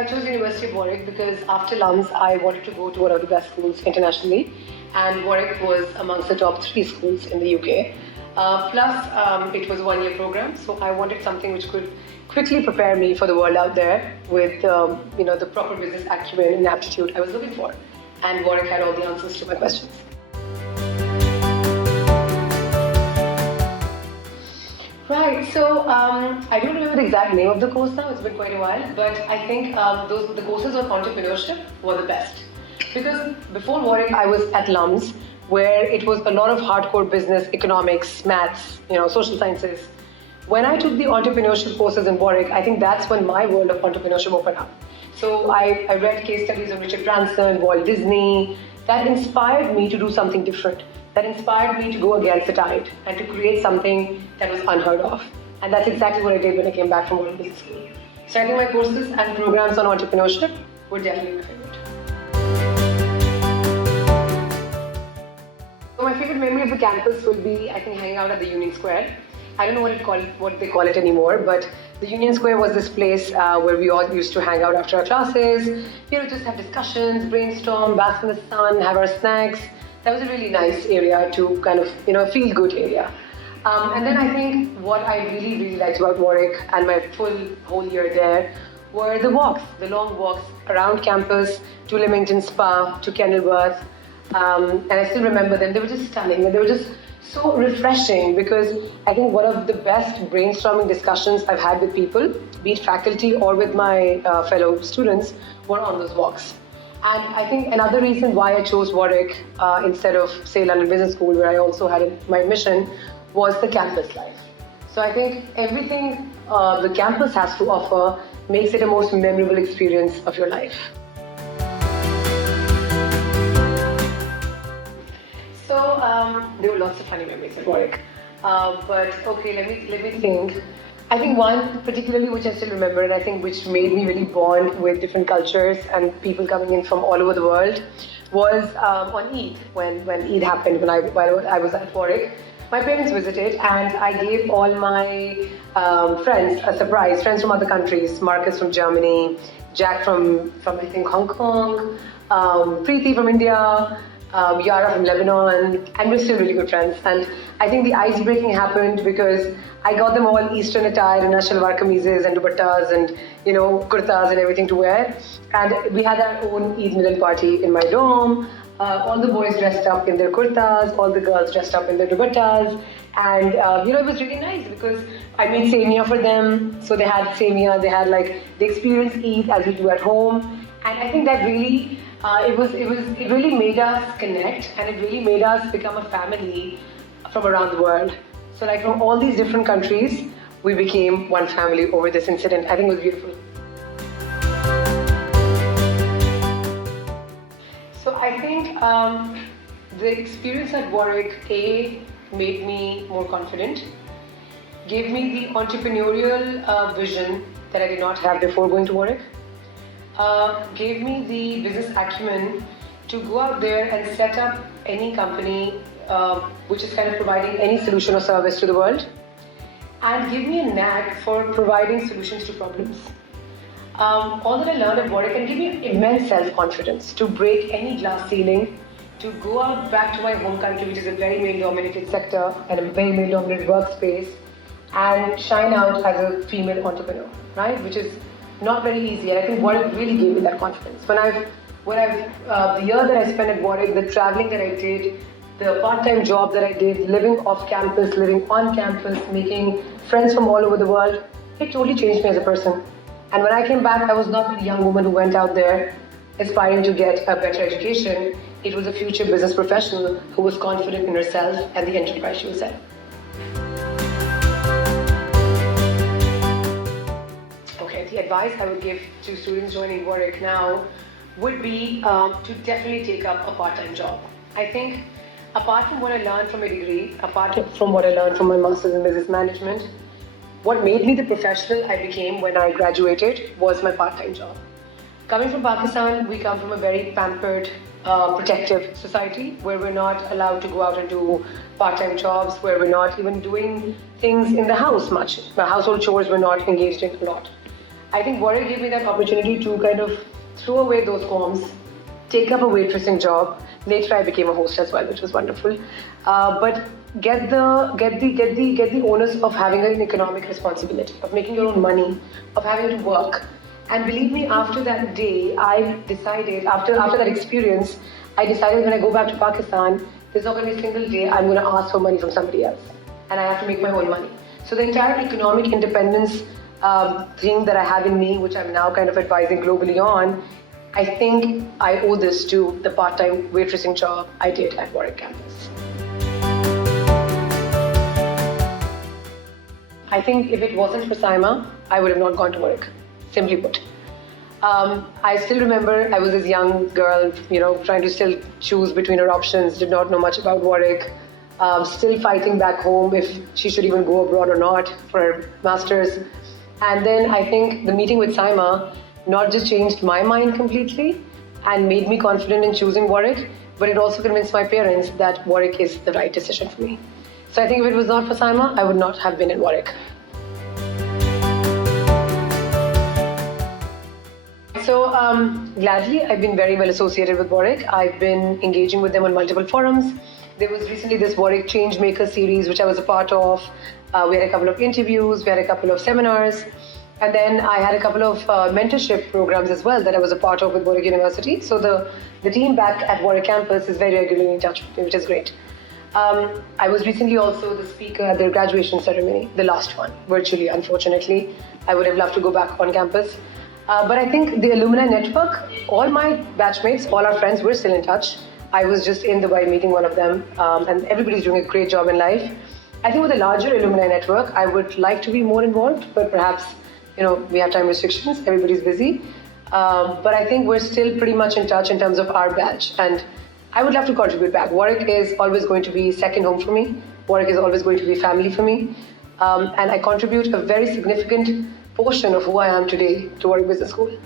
I chose University of Warwick because after LUMS, I wanted to go to one of the best schools internationally, and Warwick was amongst the top 3 schools in the UK. Plus, it was a 1-year program, so I wanted something which could quickly prepare me for the world out there with, the proper business acumen and aptitude I was looking for. And Warwick had all the answers to my questions. Right, so I don't remember the exact name of the course now, it's been quite a while, but I think the courses on entrepreneurship were the best. Because before Warwick, I was at LUMS, where it was a lot of hardcore business, economics, maths, social sciences. When I took the entrepreneurship courses in Warwick, I think that's when my world of entrepreneurship opened up. So I read case studies of Richard Branson, Walt Disney. That inspired me to do something different. That inspired me to go against the tide and to create something that was unheard of. And that's exactly what I did when I came back from Warwick Business School. So I think my courses and programs on entrepreneurship were definitely my favorite. So my favorite memory of the campus will be, I think, hanging out at the Union Square. I don't know what they call it anymore, but the Union Square was this place where we all used to hang out after our classes, just have discussions, brainstorm, bask in the sun, have our snacks. That was a really nice area to kind of, feel good area. And then I think what I really, really liked about Warwick and my whole year there were the walks, the long walks around campus to Leamington Spa, to Kenilworth. And I still remember them. They were just stunning and they were just so refreshing because I think one of the best brainstorming discussions I've had with people, be it faculty or with my fellow students, were on those walks. And I think another reason why I chose Warwick instead of, say, London Business School, where I also had my admission, was the campus life. So I think everything the campus has to offer makes it a most memorable experience of your life. So there were lots of funny memories at Warwick. But okay, let me think. I think one particularly which I still remember and I think which made me really bond with different cultures and people coming in from all over the world was on Eid, when Eid happened, while I was at Warwick. My parents visited and I gave all my friends a surprise, friends from other countries, Marcus from Germany, Jack from I think Hong Kong, Preeti from India, Yara from Lebanon, and we're still really good friends. And I think the ice breaking happened because I got them all Eastern attire in shalwar kameezes and dupattas and kurtas and everything to wear. And we had our own Eid middle party in my dorm. All the boys dressed up in their kurtas, all the girls dressed up in their dupattas. And it was really nice because I made semia for them. So they had semia, they had they experienced Eid as we do at home. And I think that really it really made us connect and it really made us become a family from around the world. So from all these different countries, we became one family over this incident. I think it was beautiful. So I think the experience at Warwick, made me more confident, gave me the entrepreneurial vision that I did not have before going to Warwick. Gave me the business acumen to go out there and set up any company which is kind of providing any solution or service to the world, and give me a knack for providing solutions to problems. All that I learned at Warwick can give me immense self-confidence to break any glass ceiling, to go out back to my home country, which is a very male-dominated sector and a very male-dominated workspace, and shine out as a female entrepreneur, right? Which is not very easy, and I think Warwick really gave me that confidence. The year that I spent at Warwick, the traveling that I did, the part-time job that I did, living off campus, living on campus, making friends from all over the world, it totally changed me as a person. And when I came back, I was not a young woman who went out there aspiring to get a better education. It was a future business professional who was confident in herself and the enterprise she was at. The advice I would give to students joining Warwick now would be to definitely take up a part-time job. I think apart from what I learned from my degree, apart from what I learned from my master's in business management, what made me the professional I became when I graduated was my part-time job. Coming from Pakistan, we come from a very pampered, protective society where we're not allowed to go out and do part-time jobs, where we're not even doing things in the house much. The household chores we're not engaged in a lot. I think Warwick gave me that opportunity to kind of throw away those qualms, take up a waitressing job. Later, I became a host as well, which was wonderful. But get the onus of having an economic responsibility, of making your own money, of having to work. And believe me, after that day, I decided, after that experience, I decided when I go back to Pakistan, there's not going to be a single day I'm going to ask for money from somebody else. And I have to make my own money. So the entire economic independence thing that I have in me, which I'm now kind of advising globally on, I think I owe this to the part-time waitressing job I did at Warwick campus. I think if it wasn't for Saima, I would have not gone to Warwick, simply put. I still remember I was this young girl, trying to still choose between her options, did not know much about Warwick, still fighting back home if she should even go abroad or not for her master's. And then I think the meeting with Saima not just changed my mind completely and made me confident in choosing Warwick, but it also convinced my parents that Warwick is the right decision for me. So I think if it was not for Saima, I would not have been in Warwick. So gladly, I've been very well associated with Warwick. I've been engaging with them on multiple forums. There was recently this Warwick Changemaker series, which I was a part of. We had a couple of interviews, we had a couple of seminars, and then I had a couple of mentorship programs as well that I was a part of with Warwick University. So the team back at Warwick campus is very regularly in touch with me, which is great. I was recently also the speaker at their graduation ceremony, the last one, virtually, unfortunately. I would have loved to go back on campus. But I think the alumni network, all my batchmates, all our friends, we're still in touch. I was just in Dubai meeting one of them, and everybody's doing a great job in life. I think with a larger alumni network, I would like to be more involved, but perhaps, we have time restrictions, everybody's busy. But I think we're still pretty much in touch in terms of our batch, and I would love to contribute back. Warwick is always going to be second home for me. Warwick is always going to be family for me. And I contribute a very significant portion of who I am today to Warwick Business School.